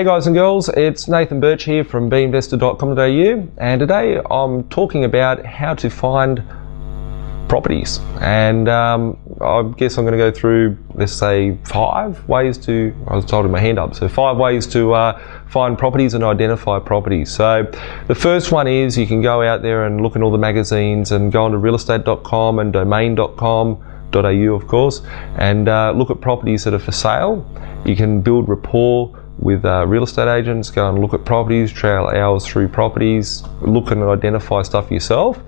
Hey guys and girls, it's Nathan Birch here from B.Invested.com.au, and today I'm talking about how to find properties. And I guess I'm going to go through, let's say, 5 ways to, I was holding my hand up, so 5 ways to find properties and identify properties. So the first one is you can go out there and look in all the magazines and go onto realestate.com and domain.com.au, of course, and look at properties that are for sale. You can build rapport with real estate agents, go and look at properties, trail hours through properties, look and identify stuff yourself.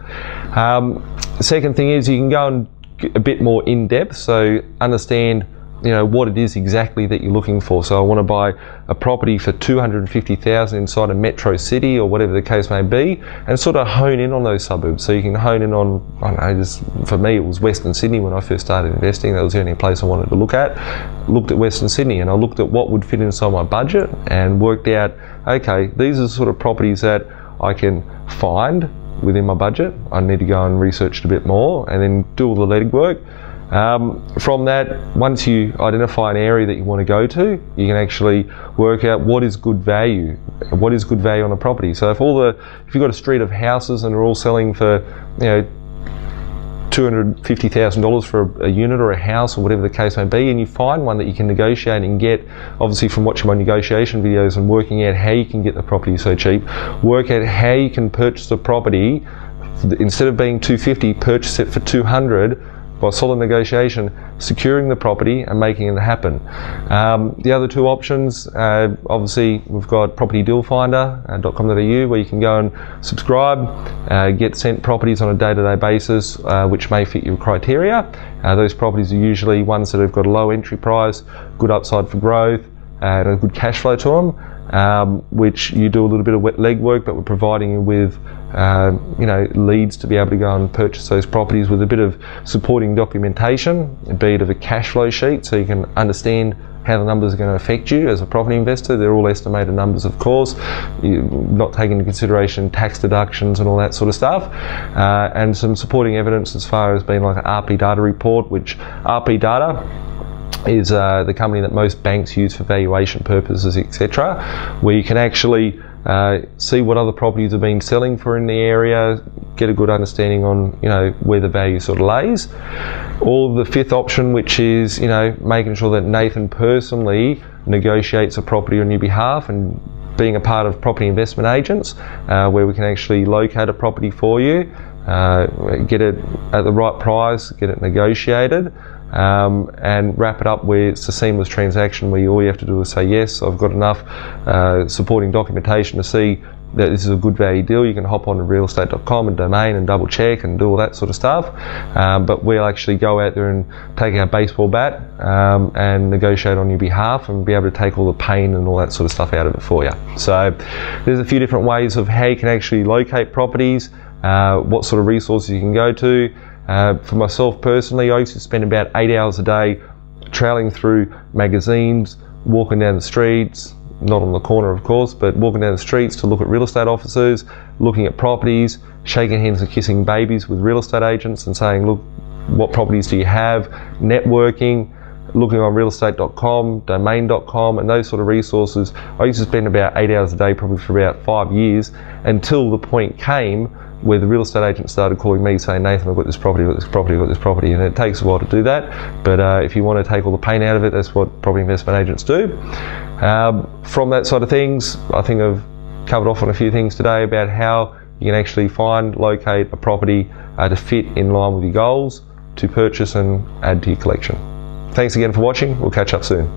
The second thing is you can go and get a bit more in depth, so understand what it is exactly that you're looking for. So I want to buy a property for $250,000 inside a metro city or whatever the case may be, and sort of hone in on those suburbs. So you can hone in on, I don't know, just for me it was Western Sydney when I first started investing. That was the only place I wanted to look at. Looked at Western Sydney and I looked at what would fit inside my budget and worked out, okay, these are the sort of properties that I can find within my budget. I need to go and research it a bit more and then do all the legwork. From that, once you identify an area that you want to go to, you can actually work out what is good value. What is good value on a property? So if you've got a street of houses and they're all selling for $250,000 for a unit or a house or whatever the case may be, and you find one that you can negotiate and get, obviously from watching my negotiation videos and working out how you can get the property so cheap, work out how you can purchase the property, instead of being $250, purchase it for $200 by solid negotiation, securing the property and making it happen. The other 2 options, obviously we've got propertydealfinder.com.au, where you can go and subscribe, get sent properties on a day-to-day basis which may fit your criteria. Those properties are usually ones that have got a low entry price, good upside for growth, and a good cash flow to them, which you do a little bit of legwork, but we're providing you with leads to be able to go and purchase those properties with a bit of supporting documentation, be it of a cash flow sheet, so you can understand how the numbers are going to affect you as a property investor. They're all estimated numbers, of course, not taking into consideration tax deductions and all that sort of stuff, and some supporting evidence as far as being like an RP data report, which RP data is the company that most banks use for valuation purposes, etc., where you can actually see what other properties have been selling for in the area, get a good understanding on where the value sort of lays. Or the 5th option, which is making sure that Nathan personally negotiates a property on your behalf, and being a part of property investment agents, where we can actually locate a property for you, get it at the right price, get it negotiated, and wrap it up where it's a seamless transaction where all you have to do is say, yes, I've got enough supporting documentation to see that this is a good value deal. You can hop on to realestate.com and domain and double check and do all that sort of stuff, but we'll actually go out there and take our baseball bat and negotiate on your behalf and be able to take all the pain and all that sort of stuff out of it for you. So there's a few different ways of how you can actually locate properties, what sort of resources you can go to. For myself personally, I used to spend about 8 hours a day trailing through magazines, walking down the streets, not on the corner of course, but walking down the streets to look at real estate offices, looking at properties, shaking hands and kissing babies with real estate agents and saying, look, what properties do you have, networking, looking on realestate.com, domain.com, and those sort of resources. I used to spend about 8 hours a day probably for about 5 years, until the point came where the real estate agent started calling me saying, Nathan, I've got this property, I've got this property, I've got this property, and it takes a while to do that, but if you want to take all the pain out of it, that's what property investment agents do. From that side of things, I think I've covered off on a few things today about how you can actually locate a property to fit in line with your goals, to purchase and add to your collection. Thanks again for watching, we'll catch up soon.